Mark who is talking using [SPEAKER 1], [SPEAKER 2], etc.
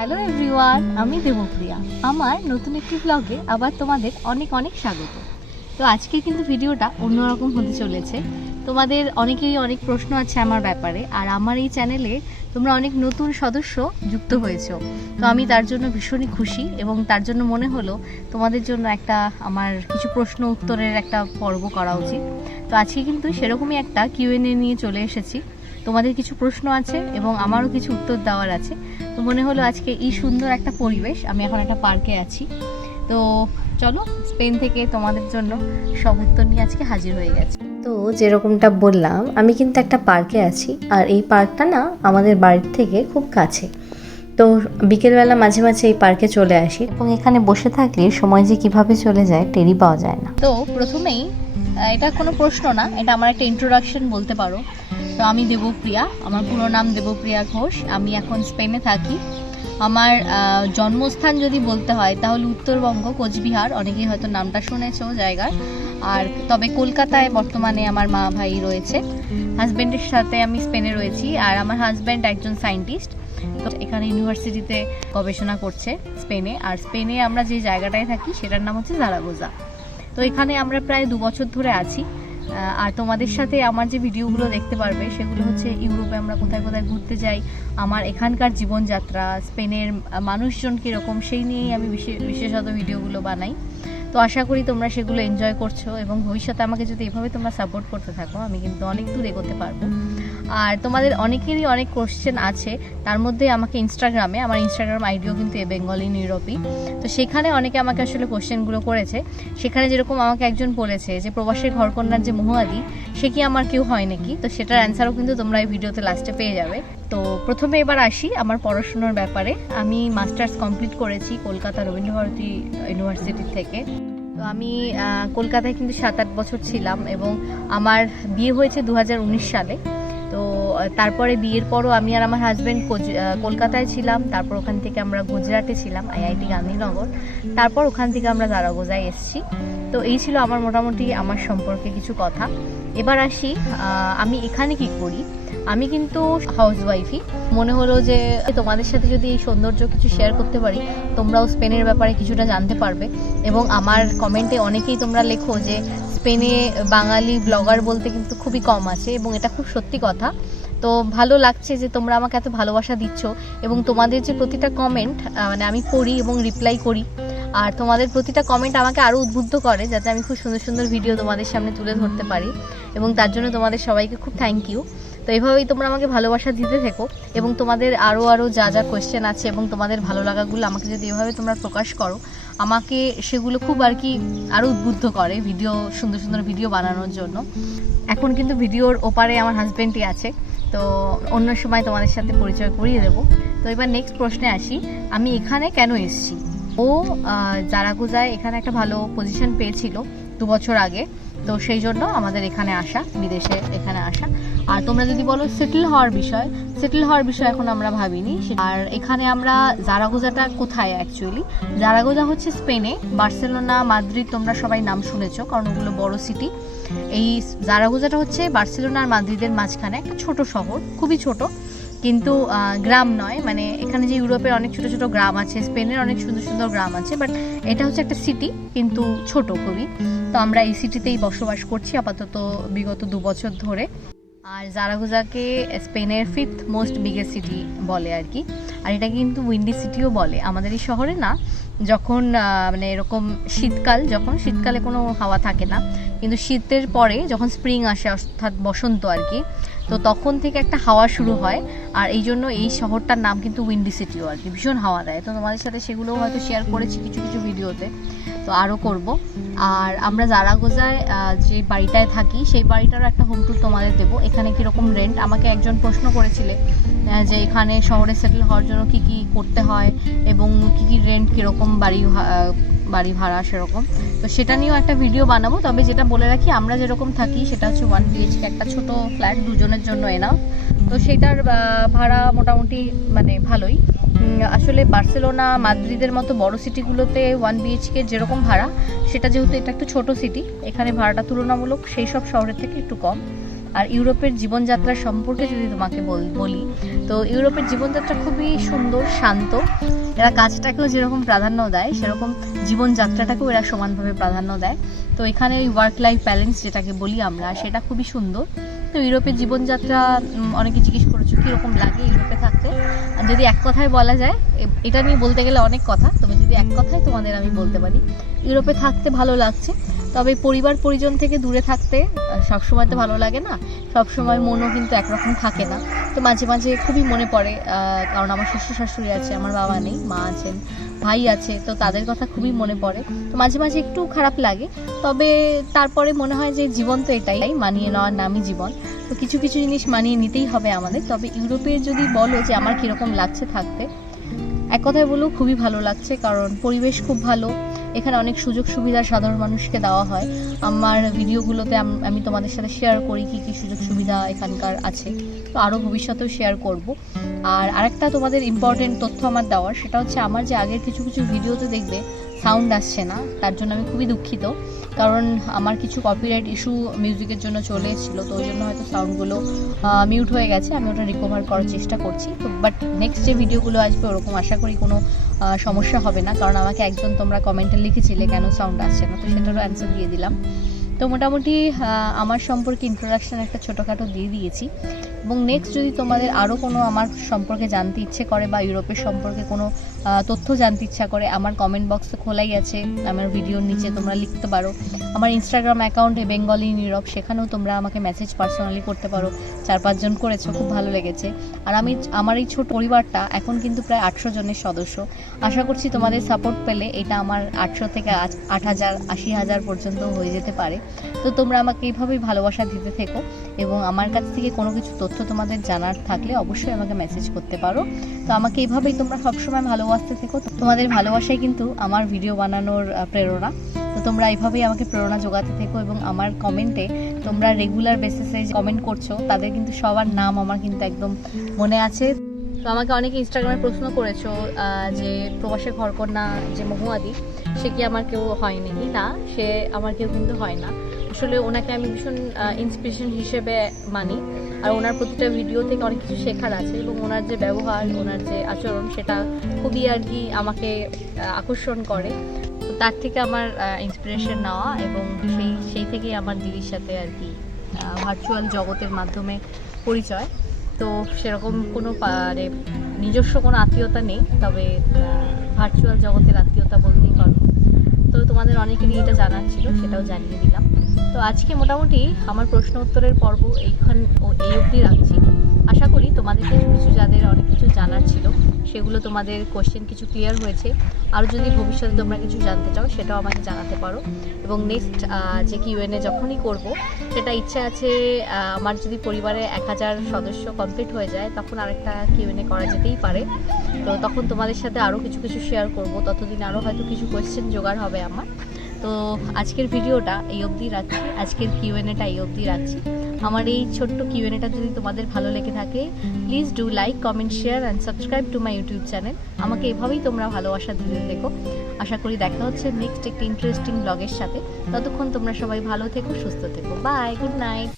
[SPEAKER 1] Hello everyone আমি দেবপ্রিয়া। আমার নতুন একটি ব্লগে আবার তোমাদের অনেক অনেক স্বাগত। তো আজকে কিন্তু ভিডিওটা অন্যরকম হতে চলেছে। তোমাদের অনেকেরই অনেক প্রশ্ন আছে আমার ব্যাপারে, আর আমার এই চ্যানেলে তোমরা অনেক নতুন সদস্য যুক্ত হয়েছো। তো আমি তার জন্য ভীষণই খুশি এবং তার জন্য মনে হলো তোমাদের জন্য একটা আমার কিছু প্রশ্ন উত্তরের একটা পর্ব করা উচিত। তো আজকে কিন্তু সেরকমই একটা কিউএনএ নিয়ে চলে এসেছি। তোমাদের কিছু প্রশ্ন আছে এবং আমারও কিছু উত্তর দেওয়ার আছে। তো মনে হলো আজকে এই সুন্দর একটা পরিবেশ আমি এখন একটা পার্কে আছি। তো চলো স্পেন থেকে তোমাদের জন্য সব উত্তর নিয়ে আজকে হাজির হয়ে গেছে।
[SPEAKER 2] তো যেরকমটা বললাম আমি কিন্তু একটা পার্কে আছি আর এই পার্কটা না আমাদের বাড়ির থেকে খুব কাছে। তো বিকেলবেলা মাঝে মাঝে এই পার্কে চলে আসি। এবং এখানে বসে থাকলে সময় যে কীভাবে চলে যায় টেরি পাওয়া যায় না।
[SPEAKER 1] তো প্রথমেই এটা কোনো প্রশ্ন না এটা আমার একটা ইন্ট্রোডাকশন বলতে পারো। তো আমি দেবপ্রিয়া, আমার পুরো নাম দেবপ্রিয়া ঘোষ, আমি এখন স্পেনে থাকি। আমার জন্মস্থান যদি বলতে হয়, তাহলে উত্তরবঙ্গ, কোচবিহার, অনেকেই হয়তো নামটা শুনেছো জায়গার। আর তবে কলকাতায় বর্তমানে আমার মা ভাই রয়েছে। হাজব্যান্ডের সাথে আমি স্পেনে রয়েছি, আর আমার হাজব্যান্ড একজন সায়েন্টিস্ট তো এখানে ইউনিভার্সিটিতে গবেষণা করছে স্পেনে। আর স্পেনে আমরা যে জায়গাটায় থাকি, সেটার নাম হচ্ছে জারাগোজা তো এখানে আমরা প্রায় দু বছর ধরে আছি। আর তোমাদের সাথে আমার যে ভিডিওগুলো দেখতে পারবে, সেগুলো হচ্ছে ইউরোপে আমরা কোথায় কোথায় ঘুরতে যাই, আমার এখানকার জীবনযাত্রা, স্পেনের মানুষজন কীরকম, সেই নিয়েই আমি বিশে- বিশেষত ভিডিওগুলো বানাই। তো আশা করি তোমরা সেগুলো এনজয় করছ এবং ভবিষ্যতে আমাকে যদি এভাবে তোমরা সাপোর্ট করতে থাকো, আমি কিন্তু অনেক দূর এগোতে পারব। আর তোমাদের অনেকেরই অনেক কোশ্চেন আছে, তার মধ্যে আমাকে ইনস্টাগ্রামে আমার ইনস্টাগ্রাম আইডিও কিন্তু এ বেঙ্গলি নিউরোপি তো সেখানে অনেকে আমাকে আসলে কোশ্চেনগুলো করেছে। সেখানে যেরকম আমাকে একজন বলেছে যে, প্রবাসের ঘরকন্যার যে মহুয়াদি, সে কি আমার কেউ হয় নাকি? তো সেটার অ্যান্সারও কিন্তু তোমরা এই ভিডিওতে লাস্টে পেয়ে যাবে। তো প্রথমে এবার আসি আমার পড়াশোনার ব্যাপারে। আমি মাস্টার্স কমপ্লিট করেছি কলকাতা রবীন্দ্রভারতী ইউনিভার্সিটি থেকে। তো আমি কলকাতায় কিন্তু সাত আট বছর ছিলাম এবং আমার বিয়ে হয়েছে দু হাজার উনিশ সালে। তো তারপরে বিয়ের পরও আমি আর আমার হাজব্যান্ড কলকাতায় ছিলাম। তারপর ওখান থেকে আমরা গুজরাটে ছিলাম, আইআইটি গান্ধীনগর। তারপর ওখান থেকে আমরা দারাগোজায় এসেছি। তো এই ছিল আমার মোটামুটি আমার সম্পর্কে কিছু কথা। এবার আসি আমি এখানে কি করি? আমি কিন্তু হাউস ওয়াইফই মনে হলো যে তোমাদের সাথে যদি এই সৌন্দর্য কিছু শেয়ার করতে পারি, তোমরাও স্পেনের ব্যাপারে কিছুটা জানতে পারবে। এবং আমার কমেন্টে অনেকেই তোমরা লেখো যে স্পেনে বাঙালি ব্লগার বলতে কিন্তু খুবই কম আছে এবং এটা খুব সত্যি কথা। তো ভালো লাগছে যে তোমরা আমাকে এত ভালোবাসা দিচ্ছ এবং তোমাদের যে প্রতিটা কমেন্ট মানে আমি পড়ি এবং রিপ্লাই করি। আর তোমাদের প্রতিটা কমেন্ট আমাকে আরও উদ্বুদ্ধ করে যাতে আমি খুব সুন্দর সুন্দর ভিডিও তোমাদের সামনে তুলে ধরতে পারি। এবং তার জন্য তোমাদের সবাইকে খুব থ্যাংক ইউ তো এইভাবেই তোমরা আমাকে ভালোবাসা দিতে থেকো এবং তোমাদের আরও আরও যা যা কোয়েশ্চেন আছে এবং তোমাদের ভালো লাগাগুলো আমাকে যদি এভাবে তোমরা প্রকাশ করো, আমাকে সেগুলো খুব আর কি আরও উদ্বুদ্ধ করে ভিডিও সুন্দর সুন্দর ভিডিও বানানোর জন্য। এখন কিন্তু ভিডিওর ওপারে আমার হাজব্যান্ডই আছে, তো অন্য সময় তোমাদের সাথে পরিচয় করিয়ে দেবো। তো এবার নেক্সট প্রশ্নে আসি, আমি এখানে কেন এসেছি? ও জারাগোজায় এখানে একটা ভালো পজিশন পেয়েছিল দু বছর আগে। তো সেই জন্য আমাদের এখানে আসা, বিদেশে এখানে আসা। আর তোমরা যদি বলো সেটেল হওয়ার বিষয় সেটেল হওয়ার বিষয় এখন আমরা ভাবিনি। আর এখানে আমরা জারাগোজাটা কোথায় অ্যাকচুয়ালি জারাগোজা হচ্ছে স্পেনে। বার্সেলোনা, মাদ্রিদ তোমরা সবাই নাম শুনেছো, কারণ ওগুলো বড় সিটি এই জারাগোজাটা হচ্ছে বার্সেলোনা আর মাদ্রিদের মাঝখানে একটা ছোট শহর, খুবই ছোট। কিন্তু গ্রাম নয়। মানে এখানে যে ইউরোপের অনেক ছোট ছোট গ্রাম আছে, স্পেনের অনেক সুন্দর সুন্দর গ্রাম আছে, বাট এটা হচ্ছে একটা সিটি, কিন্তু ছোট খুবই। তো আমরা এই সিটিতেই বসবাস করছি আপাতত বিগত দু বছর ধরে। আর জারাগোজাকে স্পেনের ফিফথ মোস্ট বিগেস্ট সিটি বলে আর কি। আর এটা কিন্তু উইন্ডি সিটিও বলে। আমাদের এই শহরে না, যখন মানে এরকম শীতকাল, যখন শীতকালে কোনো হাওয়া থাকে না, কিন্তু শীতের পরে যখন স্প্রিং আসে, অর্থাৎ বসন্ত আর কি তো তখন থেকে একটা হাওয়া শুরু হয়। আর এই জন্য এই শহরটার নাম কিন্তু উইন্ডি সিটিও আর কি, ভীষণ হাওয়া দেয়। তো তোমাদের সাথে সেগুলোও হয়তো শেয়ার করেছি কিছু কিছু ভিডিওতে তো আরও করব। আর আমরা জারাগোজায় যে বাড়িটায় থাকি, সেই বাড়িটারও একটা হোম ট্যুর তোমাদের দেবো। এখানে কীরকম রেন্ট আমাকে একজন প্রশ্ন করেছিলে যে এখানে শহরে সেটেল হওয়ার জন্য কি কি করতে হয় এবং কি কি রেন্ট কীরকম বাড়ি বাড়ি ভাড়া সেরকম। তো সেটা নিয়েও একটা ভিডিও বানাবো। তবে যেটা বলে রাখি, আমরা যেরকম থাকি, সেটা হচ্ছে ওয়ান বিএইচকে একটা ছোট ফ্ল্যাট দুজনের জন্য এনাও তো সেটার ভাড়া মোটামুটি মানে ভালোই। আসলে বার্সেলোনা, মাদ্রিদের মতো বড় সিটিগুলোতে ওয়ান বিএইচকে যেরকম ভাড়া, সেটা যেহেতু এটা একটু ছোট সিটি এখানে ভাড়াটা তুলনামূলক সেই সব শহরের থেকে একটু কম। আর ইউরোপের জীবনযাত্রা সম্পর্কে যদি তোমাকে বলি তো ইউরোপের জীবনযাত্রা খুবই সুন্দর, শান্ত। এরা কাজটাকেও যেরকম প্রাধান্য দেয়, সেরকম জীবনযাত্রাটাকেও এরা সমানভাবে প্রাধান্য দেয়। তো এখানে ওই ওয়ার্ক লাইফ ব্যালেন্স যেটাকে বলি আমরা, সেটা খুবই সুন্দর। তো ইউরোপের জীবনযাত্রা অনেকে জিজ্ঞেস করেছ, কীরকম লাগে ইউরোপে থাকতে? যদি এক কথায় বলা যায় এটা নিয়ে বলতে গেলে অনেক কথা। তবে যদি এক কথায় তোমাদের আমি বলতে পারি, ইউরোপে থাকতে ভালো লাগছে। তবে পরিবার পরিজন থেকে দূরে থাকতে সবসময় তো ভালো লাগে না। সবসময় মনও কিন্তু একরকম থাকে না। তো মাঝে মাঝে খুবই মনে পড়ে কারণ আমার শ্বশুর শাশুড়ি আছে, আমার বাবা নেই, মা আছেন, ভাই আছে, তো তাদের কথা খুবই মনে পড়ে। তো মাঝে মাঝে একটু খারাপ লাগে, তবে তারপরে মনে হয় যে জীবন তো এটাই, মানিয়ে নেওয়ার নামই জীবন। তো কিছু কিছু জিনিস মানিয়ে নিতেই হবে আমাদের। তবে ইউরোপে যদি বলো যে আমার কীরকম লাগছে থাকতে, এক কথায় বললেও খুবই ভালো লাগছে, কারণ পরিবেশ খুব ভালো এখানে অনেক সুযোগ সুবিধা সাধারণ মানুষকে দেওয়া হয়। আমার ভিডিওগুলোতে আম- তোমাদের সাথে শেয়ার করি কী কী সুযোগ সুবিধা এখানকার আছে। তো আরও ভবিষ্যতেও শেয়ার করব। আর আরেকটা তোমাদের ইম্পর্টেন্ট তথ্য আমার দেওয়ার, সেটা হচ্ছে আমার যে আগের কিছু কিছু ভিডিওতে দেখবে সাউন্ড আসছে না, তার জন্য আমি খুবই দুঃখিত। কারণ আমার কিছু কপিরাইট ইস্যু মিউজিকের জন্য চলে এসেছিল, তো ওই জন্য হয়তো সাউন্ডগুলো মিউট হয়ে গেছে। আমি ওটা রিকভার করার চেষ্টা করছি। তো বাট নেক্সট যে ভিডিওগুলো আসবে, ওরকম আশা করি কোনো সমস্যা হবে না। কারণ আমাকে একজন তোমরা কমেন্টে লিখেছিলে কেন সাউন্ড আসছে না, তো সেটারও অ্যান্সার দিয়ে দিলাম। তো মোটামুটি আমার সম্পর্কে ইন্ট্রোডাকশন একটা ছোটোখাটো দিয়ে দিয়েছি। এবং নেক্সট যদি তোমাদের আরও কোনো আমার সম্পর্কে জানতে ইচ্ছে করে বা ইউরোপের সম্পর্কে কোনো তথ্য জানতে ইচ্ছা করে, আমার কমেন্ট বক্স খোলাই আছে, আমার ভিডিওর নিচে তোমরা লিখতে পারো। আমার ইনস্টাগ্রাম অ্যাকাউন্টে বেঙ্গলি ইউরোপ সেখানেও তোমরা আমাকে মেসেজ পার্সোনালি করতে পারো। চার পাঁচজন করেছ, খুব ভালো লেগেছে। আর আমি, আমার এই ছোট পরিবারটা এখন কিন্তু প্রায় আটশো জনের সদস্য। আশা করছি তোমাদের সাপোর্ট পেলে এটা আমার আটশো থেকে আট- হাজার, আশি হাজার পর্যন্ত হয়ে যেতে পারে। তো তোমরা আমাকে এইভাবেই ভালোবাসা দিতে থেকো এবং আমার কাছ থেকে কোনো কিছু তথ্য তোমাদের জানার থাকলে অবশ্যই আমাকে মেসেজ করতে পারো। তো আমাকে এইভাবেই তোমরা সবসময় ভালোবাসতে থেকো। তোমাদের ভালোবাসাই কিন্তু আমার ভিডিও বানানোর প্রেরণা। তো তোমরা এইভাবেই আমাকে প্রেরণা যোগাতে থেকো এবং আমার কমেন্টে তোমরা রেগুলার বেসিসে কমেন্ট করছ, তাদের কিন্তু সবার নাম আমার কিন্তু একদম মনে আছে। তো আমাকে অনেকে ইনস্টাগ্রামে প্রশ্ন করেছ যে প্রবাসে ঘরকন্যা যে মহুয়াদি, সে কি আমার কেউ হয়নি? না, সে আমার কেউ কিন্তু হয় না। আসলে ওনাকে আমি ভীষণ ইন্সপিরেশন হিসেবে মানি। আর ওনার প্রতিটা ভিডিও থেকে অনেক কিছু শেখার আছে এবং ওনার যে ব্যবহার, ওনার যে আচরণ সেটা খুবই আর কি আমাকে আকর্ষণ করে। তো তার থেকে আমার ইন্সপিরেশন নেওয়া এবং সেই সেই থেকেই আমার দিদির সাথে আর কি ভার্চুয়াল জগতের মাধ্যমে পরিচয়। তো সেরকম কোনো মানে নিজস্ব কোনো আত্মীয়তা নেই, তবে ভার্চুয়াল জগতের আত্মীয়তা বলতেই পারো তো তোমাদের অনেকেরই এটা জানার ছিল, সেটাও জানিয়ে দিলাম। তো আজকে মোটামুটি আমার প্রশ্ন উত্তরের পর্ব এইখান ও এই অবধি রাখছি। আশা করি তোমাদের কিছু কিছু যাদের অনেক কিছু জানার ছিল, সেগুলো তোমাদের কোশ্চেন কিছু ক্লিয়ার হয়েছে। আর যদি ভবিষ্যতে তোমরা কিছু জানতে চাও, সেটাও আমাকে জানাতে পারো। এবং নেক্সট যে কিউএনএ যখনই করব, সেটা ইচ্ছা আছে আমার যদি পরিবারে এক হাজার সদস্য কমপ্লিট হয়ে যায়, তখন আরেকটা কিউএনএ করা যেতেই পারে। তো তখন তোমাদের সাথে আরও কিছু কিছু শেয়ার করব। ততদিন আরও হয়তো কিছু কোয়েশ্চেন জোগাড় হবে আমার। তো আজকের ভিডিওটা এই অবধি রাখছি। আজকের কিউএনএটা এই অবধি রাখছি। আমার এই ছোট্ট কিউএনএটা যদি তোমাদের ভালো লেগে থাকে please do like comment share and subscribe to my YouTube channel আমাকে এভাবেই তোমরা ভালোবাসা দিতে দেখো। আশা করি দেখা হচ্ছে নেক্সট একটি ইন্টারেস্টিং ব্লগের সাথে। ততক্ষণ তোমরা সবাই ভালো থেকো, সুস্থ থেকো। Bye good night